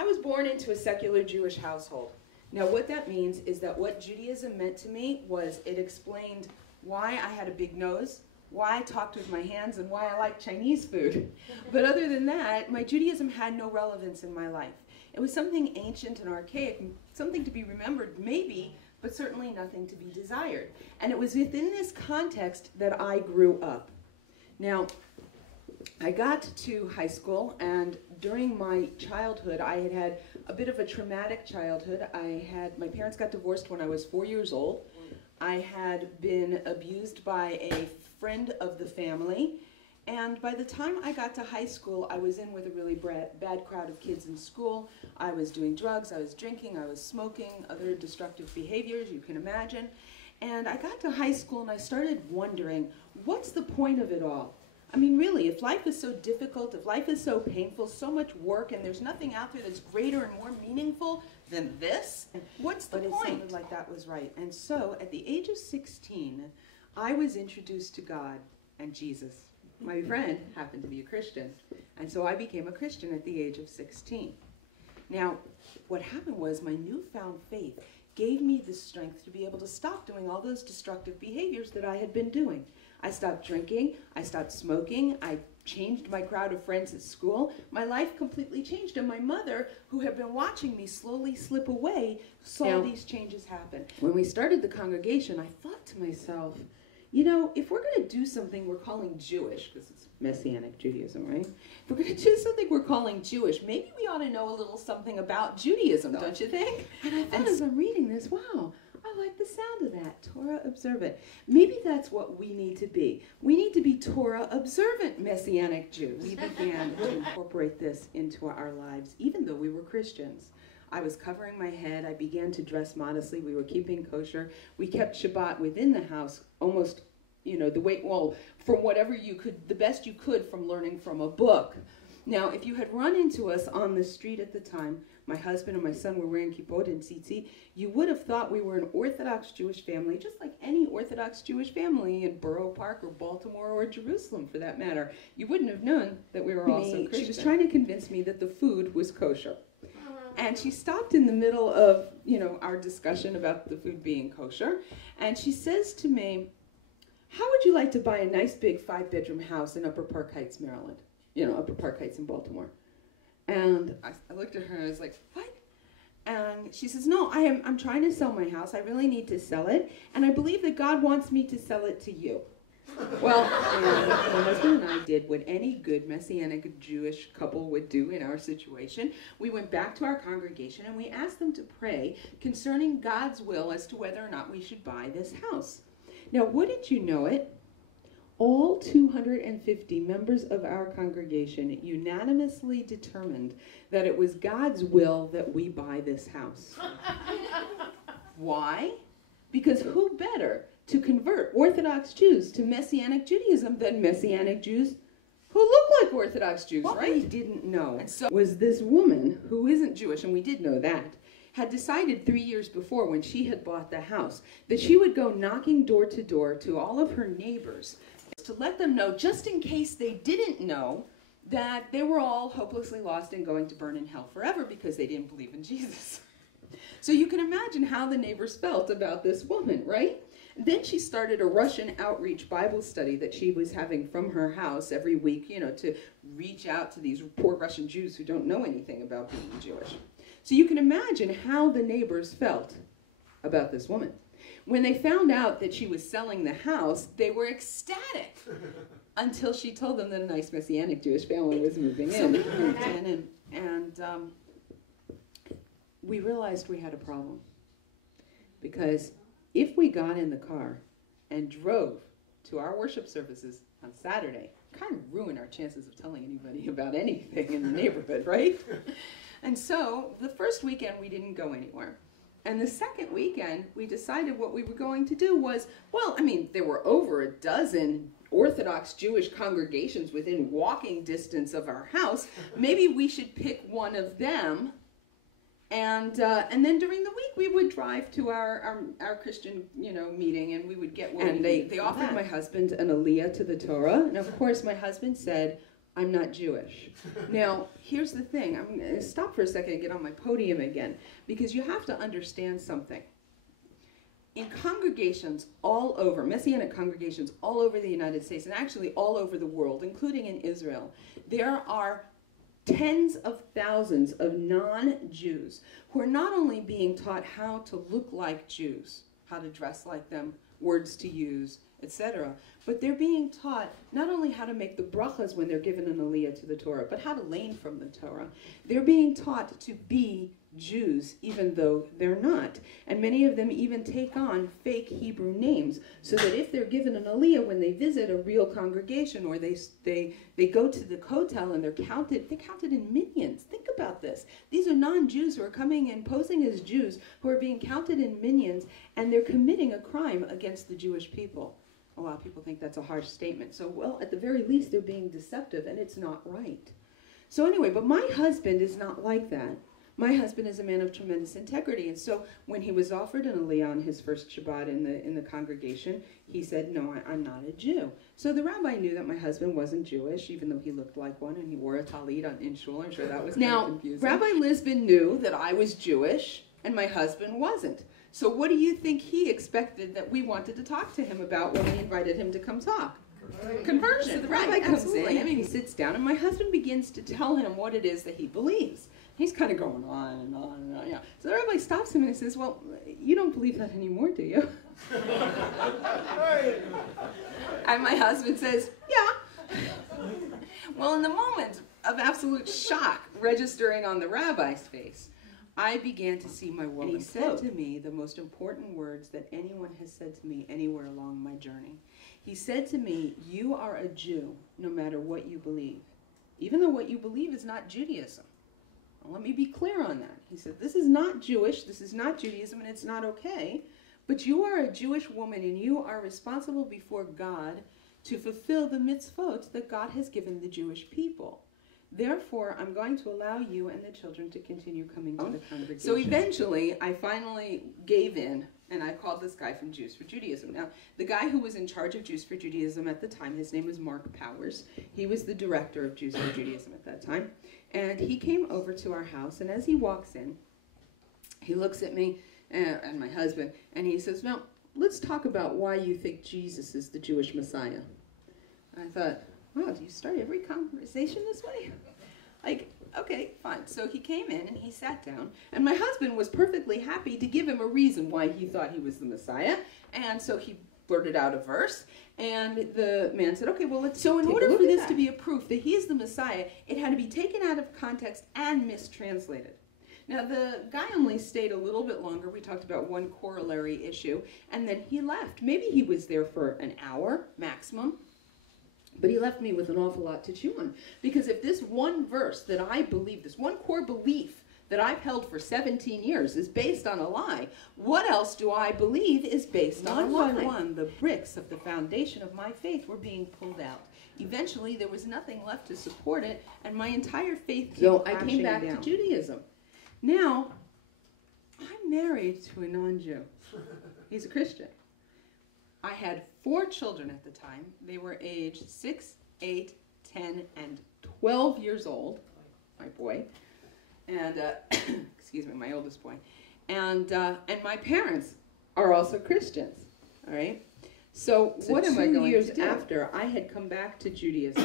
I was born into a secular Jewish household. Now what that means is that what Judaism meant to me was it explained why I had a big nose, why I talked with my hands, and why I like Chinese food. But other than that, my Judaism had no relevance in my life. It was something ancient and archaic, something to be remembered maybe, but certainly nothing to be desired. And it was within this context that I grew up. Now, I got to high school, and during my childhood, I had had a bit of a traumatic childhood. My parents got divorced when I was 4 years old. I had been abused by a friend of the family, and by the time I got to high school, I was in with a really bad crowd of kids in school. I was doing drugs, I was drinking, I was smoking, other destructive behaviors you can imagine. And I got to high school and I started wondering, what's the point of it all? I mean, really, if life is so difficult, if life is so painful, so much work, and there's nothing out there that's greater and more meaningful than this, what's the point? But it sounded like that was right. And so, at the age of 16, I was introduced to God and Jesus. My friend happened to be a Christian, and so I became a Christian at the age of 16. Now, what happened was my newfound faith gave me the strength to be able to stop doing all those destructive behaviors that I had been doing. I stopped drinking, I stopped smoking, I changed my crowd of friends at school. My life completely changed, and my mother, who had been watching me slowly slip away, saw these changes happen. When we started the congregation, I thought to myself, you know, if we're going to do something we're calling Jewish, because it's Messianic Judaism, right? If we're going to do something we're calling Jewish, maybe we ought to know a little something about Judaism, don't you think? And I thought as I'm reading this, wow, I like the sound of that, Torah observant. Maybe that's what we need to be. We need to be Torah observant Messianic Jews. We began to incorporate this into our lives, even though we were Christians. I was covering my head. I began to dress modestly. We were keeping kosher. We kept Shabbat within the house almost, you know, the way, well, from whatever you could, the best you could from learning from a book. Now, if you had run into us on the street at the time, my husband and my son were wearing kippot and tzitzit, you would have thought we were an Orthodox Jewish family, just like any Orthodox Jewish family in Borough Park or Baltimore or Jerusalem, for that matter. You wouldn't have known that we were also Christian. She was trying to convince me that the food was kosher. And she stopped in the middle of, you know, our discussion about the food being kosher, and she says to me, how would you like to buy a nice big 5-bedroom house in Upper Park Heights, Maryland? You know, Upper Park Heights in Baltimore. And I looked at her and I was like, what? And she says, no, I'm trying to sell my house. I really need to sell it. And I believe that God wants me to sell it to you. Well, my husband and I did what any good Messianic Jewish couple would do in our situation. We went back to our congregation and we asked them to pray concerning God's will as to whether or not we should buy this house. Now, wouldn't you know it? All 250 members of our congregation unanimously determined that it was God's will that we buy this house. Why? Because who better to convert Orthodox Jews to Messianic Judaism than Messianic Jews who look like Orthodox Jews, right? What we didn't know and so was this woman who isn't Jewish, and we did know that, had decided 3 years before when she had bought the house that she would go knocking door to door to all of her neighbors to let them know, just in case they didn't know, that they were all hopelessly lost and going to burn in hell forever because they didn't believe in Jesus. So you can imagine how the neighbors felt about this woman, right? Then she started a Russian outreach Bible study that she was having from her house every week, you know, to reach out to these poor Russian Jews who don't know anything about being Jewish. So you can imagine how the neighbors felt about this woman. When they found out that she was selling the house, they were ecstatic until she told them that a nice Messianic Jewish family was moving in. And we realized we had a problem. Because if we got in the car and drove to our worship services on Saturday, kind of ruined our chances of telling anybody about anything in the neighborhood, right? And so the first weekend we didn't go anywhere. And the second weekend, we decided what we were going to do was, well, I mean, there were over a dozen Orthodox Jewish congregations within walking distance of our house. Maybe we should pick one of them. And then during the week, we would drive to our Christian, you know, meeting, and we would get what we needed. They offered my husband an aliyah to the Torah. And of course, my husband said, I'm not Jewish. Now, here's the thing. I'm going to stop for a second and get on my podium again, because you have to understand something. In congregations all over, Messianic congregations all over the United States, and actually all over the world, including in Israel, there are tens of thousands of non-Jews who are not only being taught how to look like Jews, how to dress like them, words to use, etc., but they're being taught not only how to make the brachas when they're given an aliyah to the Torah, but how to learn from the Torah. They're being taught to be Jews, even though they're not. And many of them even take on fake Hebrew names, so that if they're given an aliyah when they visit a real congregation, or they go to the kotel and they're counted in minions. Think about this. These are non-Jews who are coming and posing as Jews, who are being counted in minions, and they're committing a crime against the Jewish people. A lot of people think that's a harsh statement. So, well, at the very least, they're being deceptive, and it's not right. So anyway, but my husband is not like that. My husband is a man of tremendous integrity, and so when he was offered an aliyah on his first Shabbat in the congregation, he said, "No, I'm not a Jew." So the rabbi knew that my husband wasn't Jewish, even though he looked like one, and he wore a talit in shul. I'm sure that was kind of confusing. Now, Rabbi Lisbon knew that I was Jewish, and my husband wasn't. So what do you think he expected that we wanted to talk to him about when we invited him to come talk? Conversion. So the rabbi comes in, and he sits down, and my husband begins to tell him what it is that he believes. He's kind of going on and on and on. Yeah. So the rabbi stops him and he says, "Well, you don't believe that anymore, do you?" And my husband says, "Yeah." Well, in the moment of absolute shock registering on the rabbi's face, I began to see my woman. And he said to me the most important words that anyone has said to me anywhere along my journey. He said to me, "You are a Jew no matter what you believe, even though what you believe is not Judaism." Well, let me be clear on that. He said, "This is not Jewish, this is not Judaism, and it's not okay, but you are a Jewish woman, and you are responsible before God to fulfill the mitzvot that God has given the Jewish people. Therefore, I'm going to allow you and the children to continue coming to the congregation." So eventually, I finally gave in, and I called this guy from Jews for Judaism. Now, the guy who was in charge of Jews for Judaism at the time, his name was Mark Powers. He was the director of Jews for Judaism at that time. And he came over to our house, and as he walks in, he looks at me and my husband, and he says, "Now, let's talk about why you think Jesus is the Jewish Messiah." And I thought, wow, do you start every conversation this way? Like, okay, fine. So he came in and he sat down, and my husband was perfectly happy to give him a reason why he thought he was the Messiah, and so he blurted out a verse, and the man said, "Okay, well, let's." So in order for this to be a proof that he is the Messiah, it had to be taken out of context and mistranslated. Now, the guy only stayed a little bit longer. We talked about one corollary issue, and then he left. Maybe he was there for an hour maximum. But he left me with an awful lot to chew on. Because if this one verse that I believe, this one core belief that I've held for 17 years is based on a lie, what else do I believe is based on a lie? One by one, the bricks of the foundation of my faith were being pulled out. Eventually, there was nothing left to support it, and my entire faith came back to Judaism. Now, I'm married to a non-Jew. He's a Christian. I had 4 children at the time. They were aged 6, 8, 10, and 12 years old, my boy. And, excuse me, my oldest boy. And my parents are also Christians, all right? So what am I going to do? 2 years after I had come back to Judaism,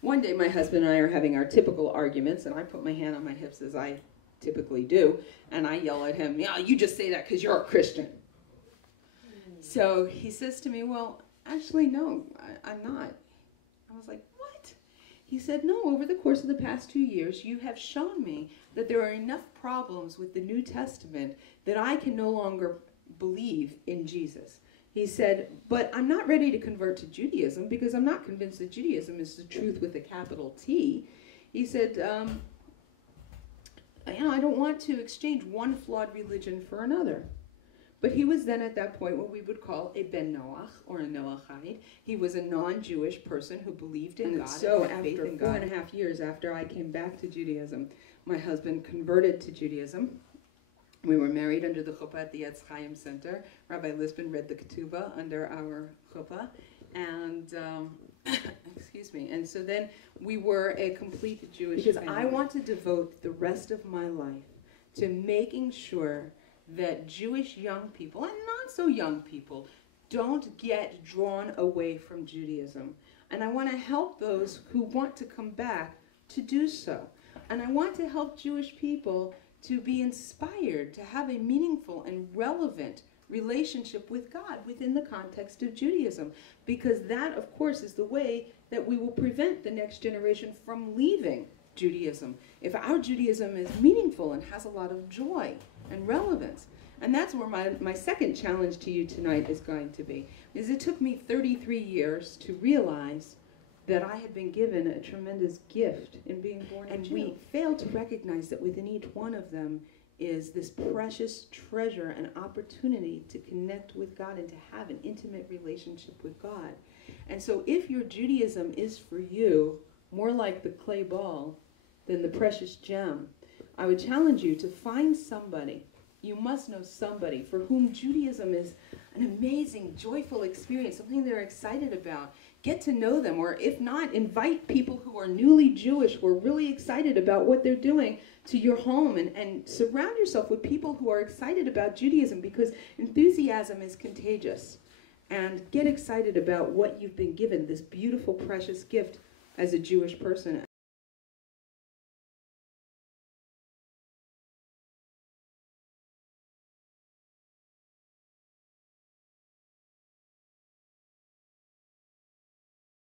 one day my husband and I are having our typical arguments, and I put my hand on my hips as I typically do, and I yell at him, "Yeah, you just say that because you're a Christian." So he says to me, "Well, actually, no, I'm not." I was like, "What?" He said, "No, over the course of the past 2 years, you have shown me that there are enough problems with the New Testament that I can no longer believe in Jesus." He said, "But I'm not ready to convert to Judaism because I'm not convinced that Judaism is the truth with a capital T." He said, I don't want to exchange one flawed religion for another." But he was then at that point what we would call a ben Noach, or a Noachite. He was a non-Jewish person who believed in God. So after 4.5 years after I came back to Judaism, my husband converted to Judaism. We were married under the chuppah at the Etz Chaim Center. Rabbi Lisbon read the ketubah under our chuppah. And, excuse me, and so then we were a complete Jewish family. Because I want to devote the rest of my life to making sure that Jewish young people, and not so young people, don't get drawn away from Judaism. And I want to help those who want to come back to do so. And I want to help Jewish people to be inspired, to have a meaningful and relevant relationship with God within the context of Judaism. Because that, of course, is the way that we will prevent the next generation from leaving Judaism. If our Judaism is meaningful and has a lot of joy and relevance. And that's where my second challenge to you tonight is going to be. Is it took me 33 years to realize that I had been given a tremendous gift in being born a Jew. And we fail to recognize that within each one of them is this precious treasure and opportunity to connect with God and to have an intimate relationship with God. And so if your Judaism is for you more like the clay ball than the precious gem, I would challenge you to find somebody. You must know somebody for whom Judaism is an amazing, joyful experience, something they're excited about. Get to know them, or if not, invite people who are newly Jewish, who are really excited about what they're doing, to your home, and surround yourself with people who are excited about Judaism, because enthusiasm is contagious. And get excited about what you've been given, this beautiful, precious gift as a Jewish person.